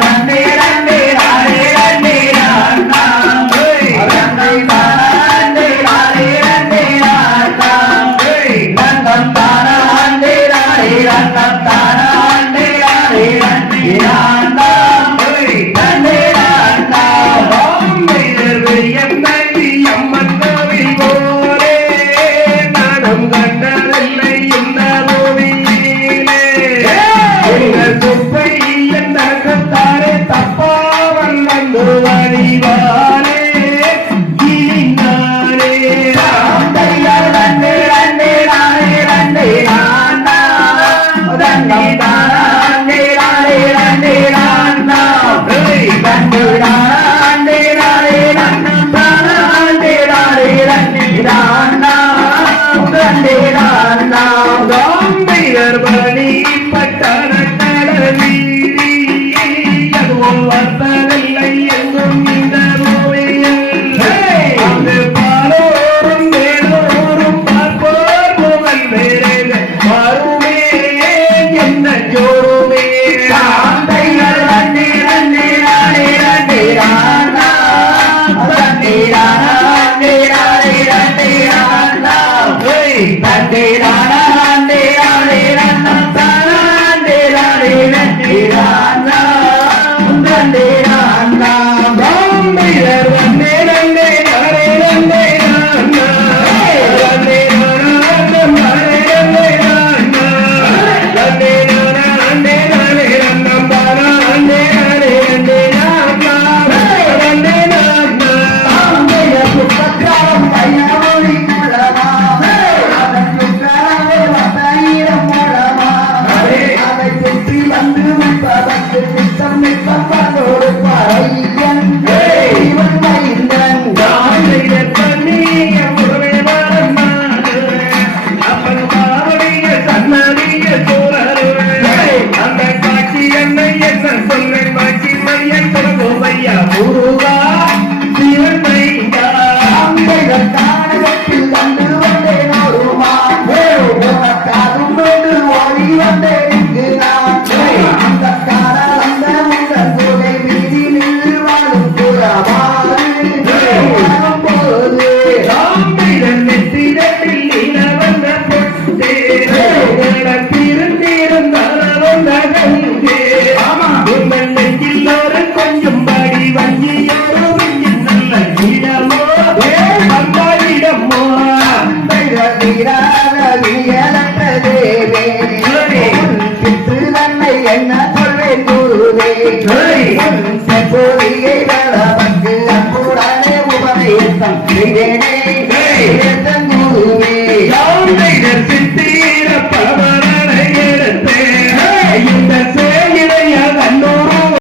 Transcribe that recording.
my name. பணி Hey, hey.